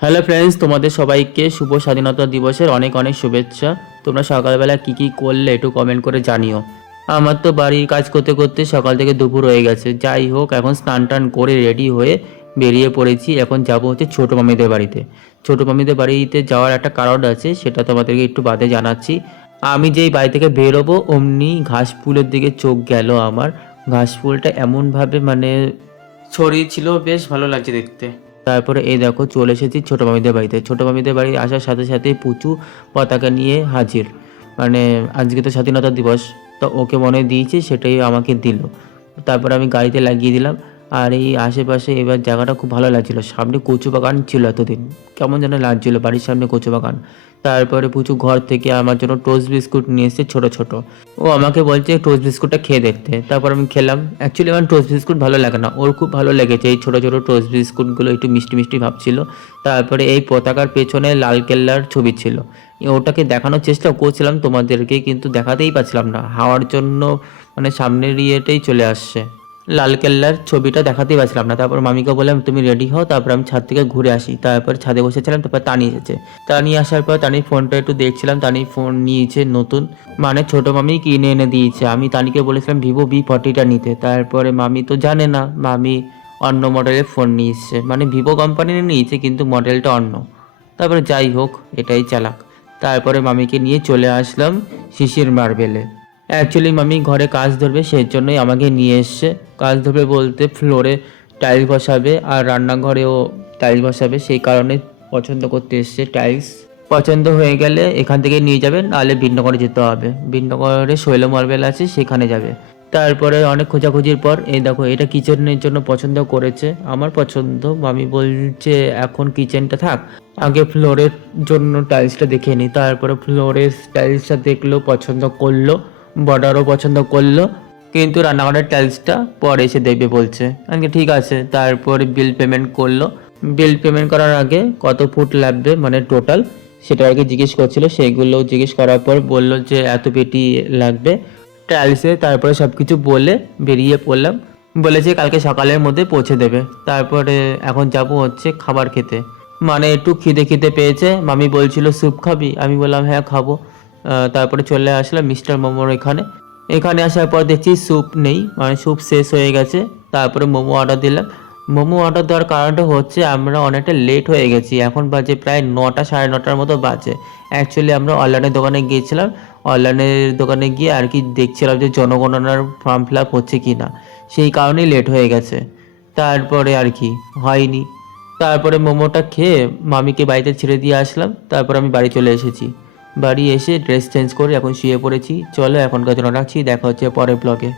Hello friends, তোমাদের সবাইকে শুভ স্বাধীনতা দিবসের অনেক অনেক শুভেচ্ছা। তোমরা সকালবেলা কি কি করলে একটু কমেন্ট করে জানিও। আমার তো বাড়ির কাজ করতে করতে সকাল থেকে দুপুর হয়ে গেছে। যাই হোক, এখন স্নান টান করে রেডি হয়ে বেরিয়ে পড়েছি। এখন যাব হচ্ছে ছোটো মামিদের বাড়িতে। ছোটো মামিদের বাড়িতে যাওয়ার একটা কারণ আছে, সেটা তোমাদেরকে একটু বাদে জানাচ্ছি। আমি যেই বাড়ি থেকে বেরোবো অমনি ঘাস ফুলের দিকে চোখ গেল আমার। ঘাস ফুলটা এমনভাবে ছড়িয়ে ছিল, বেশ ভালো লাগছে দেখতে। তারপরে এই দেখো চলে এসেছি ছোটো মামিদের বাড়িতে। ছোটো মামিদের বাড়ি আসার সাথে সাথে পুচু পতাকা নিয়ে হাজির। আজকে তো স্বাধীনতা দিবস, তো ওকে মনে দিয়েছি, সেটাই আমাকে দিল। তারপরে আমি গাড়িতে লাগিয়ে দিলাম। আর এই আশেপাশে এবার জায়গাটা খুব ভালো লাগছিলো। সামনে কচু বাগান ছিল, এতদিন কেমন যেন লাগছিলো বাড়ির সামনে কচু বাগান। তারপরে পুচু ঘর থেকে আমার জন্য টোস্ট বিস্কুট নিয়ে এসেছে ছোটো ছোটো। ও আমাকে বলছে টোস্ট বিস্কুটটা খেয়ে দেখতে। তারপর আমি খেলাম। অ্যাকচুয়ালি আমার টোস্ট বিস্কুট ভালো লাগে না, ওর খুব ভালো লেগেছে এই ছোটো ছোটো টোস্ট বিস্কুটগুলো, একটু মিষ্টি মিষ্টি ভাবছিল। তারপরে এই পতাকার পেছনে লাল কেল্লার ছবি ছিল, ওটাকে দেখানোর চেষ্টা করছিলাম তোমাদেরকে, কিন্তু দেখাতেই পারছিলাম না হাওয়ার জন্য। সামনের ইয়েটাই চলে আসছে, লাল কেল্লার ছবিটা দেখাতেই পারছিলাম না। তারপর মামিকে বললাম তুমি রেডি হও, তারপর আমি ছাদ থেকে ঘুরে আসি। তারপর ছাদে বসেছিলাম, তারপর তানি এসেছে। তানি আসার পর তানির ফোনটা একটু দেখছিলাম। তানি ফোন নিয়েছে নতুন, ছোটো মামি কিনে এনে দিয়েছে। আমি তানিকে বলেছিলাম ভিভো V40টা নিতে। তারপরে মামি তো জানে না, মামি অন্য মডেলের ফোন নিয়ে এসছে, ভিভো কোম্পানির নিয়েছে কিন্তু মডেলটা অন্য। তারপরে যাই হোক, এটাই চালাক। তারপরে মামিকে নিয়ে চলে আসলাম শিশির মার্বেলে। অ্যাকচুয়ালি মামি ঘরে কাজ ধরবে, সেই জন্যই আমাকে নিয়ে এসছে। কাজ ধরবে বলতে ফ্লোরে টাইলস বসাবে আর রান্নাঘরেও টাইলস বসাবে, সেই কারণে পছন্দ করতে এসছে টাইলস। পছন্দ হয়ে গেলে এখান থেকে নিয়ে যাবেন, নাহলে বিনগরে যেতে হবে। বিনগরে শৈল মার্বেল আছে, সেখানে যাবে। তারপরে অনেক খোঁজাখুঁজির পর এই দেখো, এটা কিচেনের জন্য পছন্দ করেছে, আমার পছন্দ। মামি বলছে এখন কিচেনটা থাক, আগে ফ্লোরের জন্য টাইলসটা দেখে নিই। তারপরে ফ্লোরের টাইলসটা দেখলো, পছন্দ করলো, বর্ডারও পছন্দ করলো, কিন্তু রান্নাঘরের টাইলসটা পরে এসে দেখবে বলছে। আজকে ঠিক আছে। তারপরে বিল পেমেন্ট করলো। বিল পেমেন্ট করার আগে কত ফুট লাগবে টোটাল, সেটা আগে জিজ্ঞেস করছিল। সেইগুলো জিজ্ঞেস করার পর বললো যে এত পেটি লাগবে টাইলসে। তারপরে সব কিছু বলে বেরিয়ে পড়লাম। বলেছে কালকে সকালের মধ্যে পৌঁছে দেবে। তারপরে এখন যাব হচ্ছে খাবার খেতে, একটু খিদে খিদে পেয়েছে। মামি বলছিল স্যুপ খাবি, আমি বললাম হ্যাঁ খাবো। তারপরে চলে আসলাম মিস্টার মোমোর এখানে। এখানে আসার পর দেখছি স্যুপ নেই, স্যুপ শেষ হয়ে গেছে। তারপরে মোমো অর্ডার দিলাম। মোমো অর্ডার দেওয়ার কারণটা হচ্ছে আমরা অনেকটা লেট হয়ে গেছি, এখন বাজে প্রায় 9টা সাড়ে 9টার মতো বাজে। অ্যাকচুয়ালি আমরা অনলাইনের দোকানে গিয়েছিলাম, অনলাইনের দোকানে গিয়ে আর কি দেখছিলাম যে জনগণনার ফর্ম ফিল আপ হচ্ছে কি না, সেই কারণেই লেট হয়ে গেছে। তারপরে আর কি হয়নি। তারপরে মোমোটা খেয়ে মামিকে বাড়িতে ছেড়ে দিয়ে আসলাম। তারপর আমি বাড়ি চলে এসেছি। বাড়ি এসে ড্রেস চেঞ্জ করে এখন শুয়ে পড়েছি। চলো এখনকার জন্য রাখছি, দেখা হচ্ছে পরের ব্লগে।